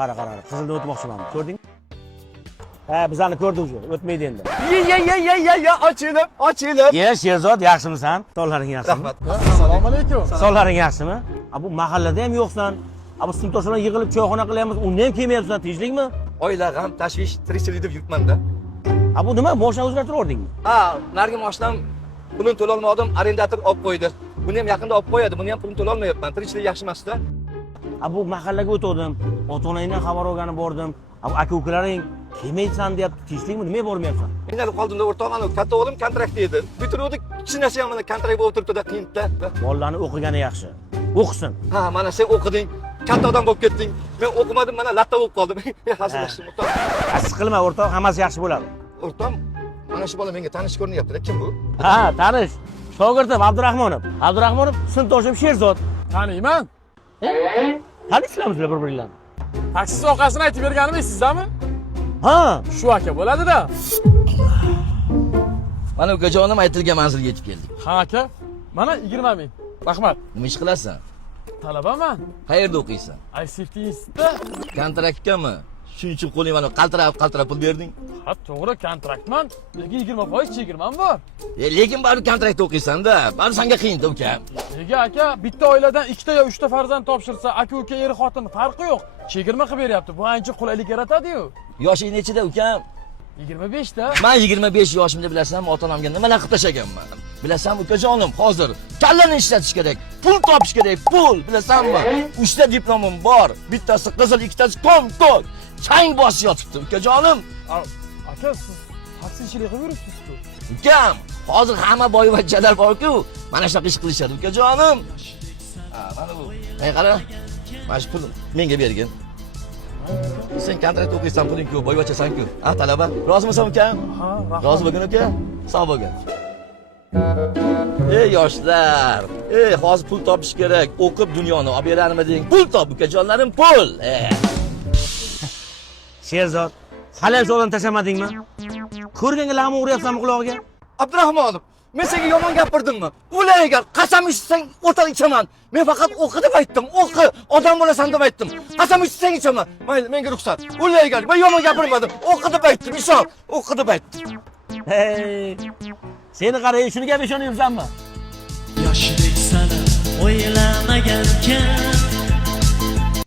Qara, qizilda o'tmoqchiman. Ko'rding? Ha, bizlarni ko'rdi уже, o'tmaydi endi. Ya, ochilib. Ye, Sherzod, yaxshimisan? Sonlaring yaxshimi? Rahmat. Assalomu alaykum. Sonlaring yaxshimi? Bu mahallada ham yo'qsan. Bu sinfdoshlar yig'ilib choyxona qilyapmiz. Unda ham kelmayapsan, tinchlikmi? Oila g'am, tashvish, tirikchilik deb yuribman-da. Bu nima? Moshina o'zgartirib yubordingmi? Ha, narigi mashinam pulini to'la olmadim, arendator olib qo'ydi. Buni ham yaqinda olib qo'yadi. Buni ham pulini to'la olmayapman. Tirikchilik yaxshi emas-da. Bu mahallaga o'tdim. Ota-onangdan xabar olgani bordim. Bu aka-ukalaring kelmaysan deyapti. Tinchlikmi? Nimaga bormayapsan? Qiynalib qoldimda o'rtoq, ana katta o'g'lim kontrakt edi. Bitiruvdik, kichkinasi ham mana kontrakt bo'lib turibdi-da, qiynda. Bolalarni o'qigani yaxshi. O'qisin. Ha, mana sen o'qiding, katta odam bo'lib ketding. Men o'qimadim, mana latta bo'lib qoldim. Hazillashdim, o'rtoq. Siqilma, o'rtoq, hammasi yaxshi bo'ladi. O'rtoq, mana shu bola menga tanish ko'rinyapti-da. Kim bu? Ha, tanish. Shogirdim Abdurahmonov. Abdurahmonov sinfdoshim Sherzod. Taniyman. Tanisizlarmi bir-biringlarni? Taksi sohasini aytib berganimni sizami? Ha, Shu aka bo'ladi-da. Mana ukajonim aytilgan manzilga yetib keldik. Ha aka. Mana 20 ming. Rahmat. Nima ish qilasan? Talabaman. Qayerda o'qiysan? ICT institutda. Kontraktgami? Shuning uchun qo'ling mana qaltirab pul berding. Ha, to'g'ri kontraktman. Lekin 20% chegirmam bor. Lekin baribir kontraktda o'qiysan-da. Bari senga qiyin-da uka. Nega aka? Bitta oiladan 2 ta yo 3 ta farzand topshirsa, aka-uka, er xotin farqi yo'q. Chegirma qilib beryapti. Bu ancha qulaylik yaratadi-yu. Yoshing nechida ukam? 25 ta. Men 25 yoshimda bilasan, ota-onamga nimalar qilib tashaganman. Bilasan ukajonim, hozir kallani ishlatish kerak, pul topish kerak, pul, bilasanmi? 3 ta diplomim bor. Bittasi qizil, ikkitasi ko'k. Chang bosib yotibdi ukajonim. Aka, siz taksichilik qilib yuribsiz-ku. Ukam, hozir hamma boyvachchalar bor-ku, mana shunaqa ish qilishadi ukajonim. Ha, mana bu. Men qara. Mana shu pul menga bergin. Sen kontrakt o'qiysan, puling ko'p, boyvachchasan-ku. Ha, talaba. Rozimisan ukam? Ha, rahmat. Rozi bo'lgin uka. Sog' bo'lgin. Ey yoshlar, hozir pul topish kerak. O'qib dunyoni olib berarmiding? Pul top ukajonlarim, pul. Sherzod, hali ham sho'dan tashamadingmi? Ko'rganga lag'mi uryapsanmi qulog'iga? Abdurahmonov, men senga yomon gapirdimmi? O'laygar, qasam ichsang o'tar ichaman. Men faqat o'qi deb aytdim. O'qi, odam bo'lasan deb aytdim. Qasam ichsang ichaman. Mayli, menga ruxsat. O'laygar, men yomon gapirmadim. O'qi deb aytdim, ishon. O'qi deb aytdim. Hey! Seni qarang, shuni gap ishonib yursanmi? Yoshlik sana o'ylamagankan